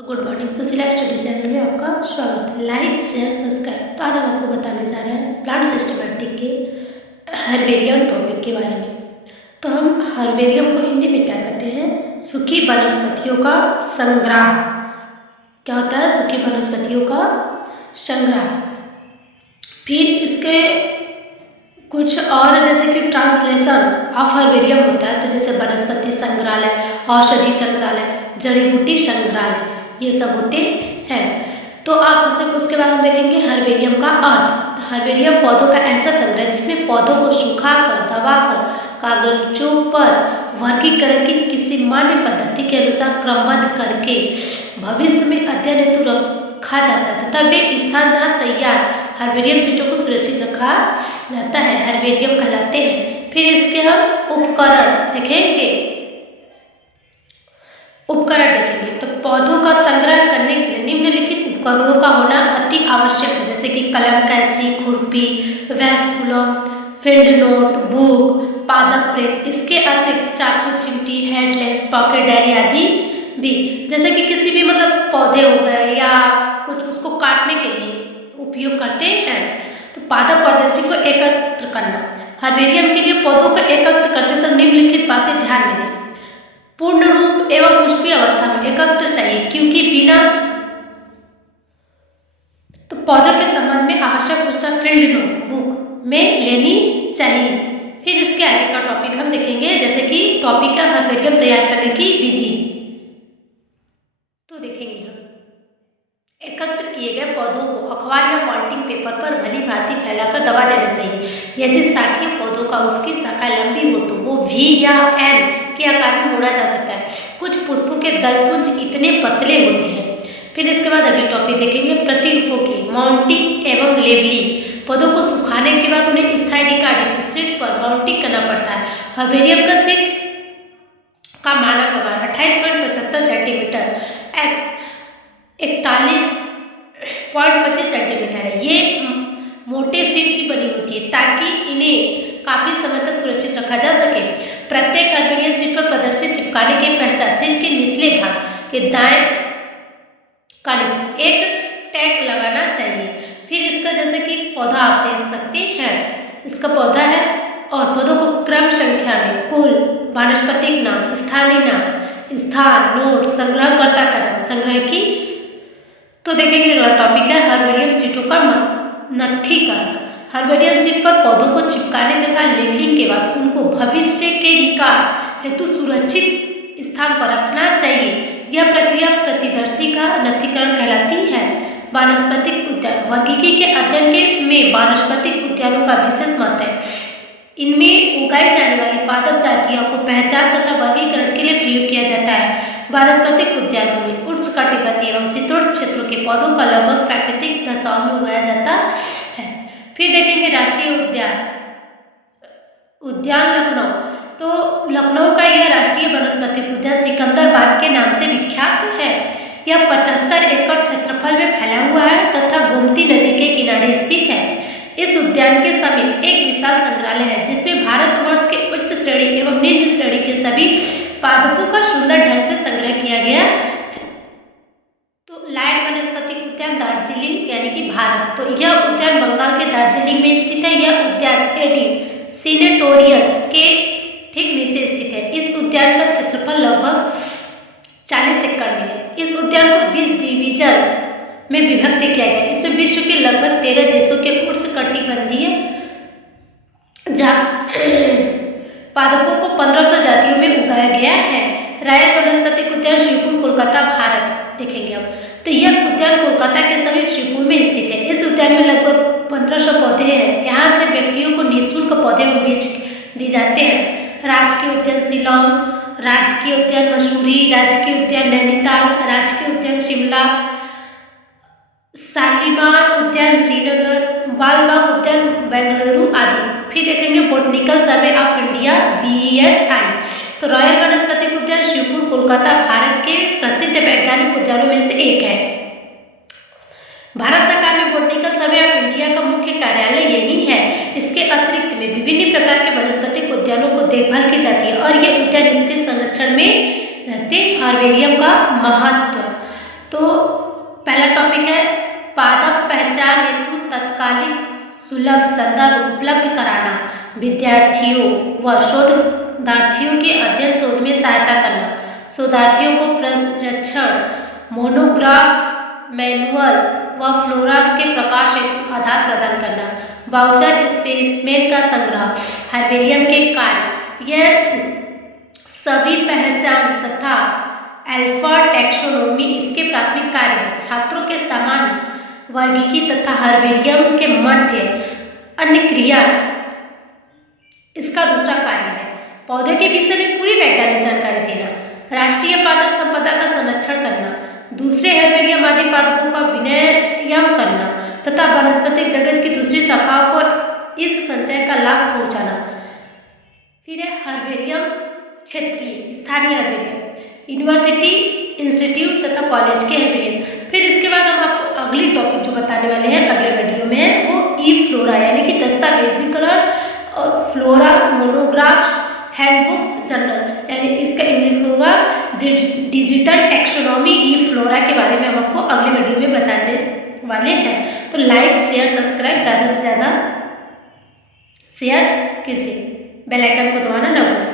Good morning. Sushila study channel में आपका स्वागत है। Like share subscribe. तो आज हम आपको बताने जा रहे हैं प्लांट सिस्टमैटिक के हर्बेरियम टॉपिक के बारे में। तो हम हर्बेरियम को हिंदी में क्या कहते हैं? सूखी वनस्पतियों का संग्रह। क्या होता है? सूखी वनस्पतियों का संग्रह। फिर इसके कुछ और जैसे कि ट्रांसलेशन ऑफ हर्बेरियम होता है, तो जैसे वनस्पति संग्रहालय, औषधि संग्रहालय, जड़ी बूटी संग्रहालय, ये सब होते हैं। तो आप सबसे उसके बाद हम देखेंगे हर्बेरियम का अर्थ। तो हर्बेरियम पौधों का ऐसा संग्रह जिसमें पौधों को सुखाकर, दबाकर, कागजों पर वर्गीकरण की किसी मान्य पद्धति के अनुसार क्रमबद्ध करके भविष्य में अध्ययन हेतु रखा जाता है तथा वे स्थान जहाँ तैयार हर्बेरियम सीटों को सुरक्षित रखा जाता है हर्बेरियम कहलाते हैं। फिर इसके हम उपकरण देखेंगे। उपकरण देखेंगे तो पौधों का संग्रह करने के लिए निम्नलिखित उपकरणों का होना अति आवश्यक है, जैसे कि कलम, कैंची, खुरपी, वैक्यूम, फील्ड नोट बुक, पादप प्रेस। इसके अतिरिक्त चाकू, चिमटी, हेड लेंस, पॉकेट डायरी आदि भी, जैसे कि किसी भी पौधे हो गए या कुछ उसको काटने के लिए उपयोग करते हैं। तो पादप प्रदेशी को एकत्र करना। हर्बेरियम के लिए पौधों को एकत्र करते समय निम्नलिखित बातें ध्यान में दें। पूर्ण रूप एवं पुष्पीय अवस्था में एकत्र चाहिए, क्योंकि बिना तो पौधों के संबंध में आवश्यक सूचना फील्ड नोट बुक में लेनी चाहिए। फिर इसके आगे का टॉपिक हम देखेंगे, जैसे कि टॉपिक है हर्बेरियम तैयार करने की विधि। तो देखेंगे हम एकत्र किए गए पौधों को अखबार या पॉलिथीन पेपर पर भली भांति फैलाकर दबा देना चाहिए। यदि शाखीय पौधों का उसकी शाखा लंबी हो तो वो V या N के आकार में मोड़ा जा सकता है। कुछ पुष्पों के दलपुंज इतने पतले होते हैं। फिर इसके बाद अगली टॉपिक देखेंगे प्रतिरूपों की माउंटिंग एवं लेबलिंग। पौधों को सुखाने के बाद उन्हें स्थायी रिकार्ड हेतु सीट पर माउंटिंग करना पड़ता है। हर्बेरियम का सीट का मानक आकार 28.75 सेंटीमीटर x 41.25 सेंटीमीटर है। ये मोटे सीट की बनी होती है ताकि इन्हें काफी समय तक सुरक्षित रखा जा सके। प्रत्येक हर्बेरियम सीट पर प्रदर्शित चिपकाने के पश्चात सीट के निचले भाग के दाएं काले पर एक टैग लगाना चाहिए। फिर इसका जैसे कि पौधा आप देख सकते हैं, इसका पौधा है और पौधों को क्रम संख्या में कुल, वानस्पतिक नाम, स्थानीय नाम, स्थान, नोट, संग्रहकर्ता का नाम, संग्रह की। तो देखेंगे अगला टॉपिक है हर्बेरियम सीटों का नत्थीकरण। हर्बेरियम सीट पर पौधों को चिपकाने तथा लेबलिंग के बाद उनको भविष्य के रिकॉर्ड हेतु सुरक्षित स्थान पर रखना चाहिए। यह प्रक्रिया प्रतिदर्शी का नत्थीकरण कहलाती है। वानस्पतिक उद्यान वर्गीकी के अध्ययन के में वानस्पतिक उद्यानों का विशेष महत्व है। इनमें उगाई जाने वाली पादप जातियों को पहचान तथा वर्गीकरण के लिए प्रयोग किया जाता है। वानस्पतिक उद्यानों में उष्णकटिबंधीय एवं शीतोष्ण क्षेत्रों के पौधों का लगभग प्राकृतिक दशाओं में उगाया जाता है। फिर देखेंगे राष्ट्रीय उद्यान लखनऊ। तो लखनऊ का यह राष्ट्रीय वनस्पतिक उद्यान सिकंदर बाग के नाम से विख्यात है। यह 75 एकड़ क्षेत्रफल में फैला हुआ है तथा गोमती नदी के किनारे स्थित है। इस उद्यान के समीप एक विशाल संग्रहालय है जिसमें भारतवर्ष के उच्च श्रेणी एवं निम्न श्रेणी के सभी पादपों का सुंदर ढंग से संग्रह किया गया है। तो लायड वनस्पतिक उद्यान दार्जिलिंग यानी कि भारत। तो यह उद्यान बंगाल के दार्जिलिंग में स्थित है। यह उद्यान एडी सीनेटोरियस के ठीक नीचे स्थित है। इस उद्यान का क्षेत्रफल लगभग 40 एकड़ में है। इस उद्यान को 20 डिवीजन में विभक्त किया गया। इसमें विश्व के लगभग 13 देशों के उष्णकटिबंधीय पादपों को 1500 जातियों में उगाया गया है। रायल वनस्पतिक उद्यान शिवपुर, कोलकाता, भारत। देखेंगे अब तो यह उद्यान कोलकाता के समीप शिवपुर में स्थित है। इस उद्यान में लगभग 1500 पौधे हैं। यहाँ से व्यक्तियों को निःशुल्क पौधे एवं बीज दिए जाते हैं। राजकीय उद्यान शिलोंग, राजकीय उद्यान मसूरी, राजकीय उद्यान नैनीताल, राजकीय उद्यान शिमला, शालीमार उद्यान श्रीनगर, बालबाग उद्यान बेंगलुरु आदि। फिर देखेंगे botanical survey of India BSI। तो रॉयल वनस्पतिक उद्यान शिवपुर, कोलकाता भारत के प्रसिद्ध वैज्ञानिक उद्यानों में से एक है। भारत सरकार में बोटनिकल सर्वे ऑफ इंडिया का मुख्य कार्यालय यही है। इसके अतिरिक्त में विभिन्न प्रकार के वनस्पतिक उद्यानों को देखभाल की जाती है और ये उद्यान इसके संरक्षण में रहते। हर्बेरियम का महत्व। तो समकालिक सुलभ संदर्भ उपलब्ध कराना, विद्यार्थियों व शोधार्थियों के अध्ययन शोध में सहायता करना, शोधार्थियों को प्रशिक्षण, मोनोग्राफ, मैनुअल व फ्लोरा के प्रकाश हेतु आधार प्रदान करना, वाउचर स्पेसमेन का संग्रह, हर्बेरियम के कार्य, यह सभी पहचान तथा अल्फा टैक्सोनॉमी इसके प्राथमिक कार्य है। छात्रों के सामान्य वर्गीकी तथा हर्बेरियम के मध्य अन्य क्रिया इसका दूसरा कार्य है। पौधे के विषय में पूरी वैज्ञानिक जानकारी देना, राष्ट्रीय पादप संपदा का संरक्षण करना, दूसरे हर्बेरियम आदि पादपों का विनियमन करना तथा वनस्पतिक जगत की दूसरी शाखाओं को इस संचय का लाभ पहुंचाना। फिर है हर्बेरियम क्षेत्रीय स्थानीय हर्बेरियम, यूनिवर्सिटी, इंस्टीट्यूट तथा कॉलेज के हर्बेरियम। फिर इसके बाद हम आपको अगली टॉपिक जो बताने वाले हैं अगले वीडियो में, वो ई फ्लोरा यानी कि दस्तावेजीकरण और फ्लोरा, मोनोग्राफ्स, हैंडबुक्स, जर्नल यानी इसका इंग्लिश होगा डिजिटल टैक्सोनॉमी ई फ्लोरा के बारे में हम आपको अगले वीडियो में बताने वाले हैं। तो लाइक, शेयर, सब्सक्राइब ज़्यादा से ज़्यादा शेयर कीजिए, बेल आइकन को दबाना न भूलें।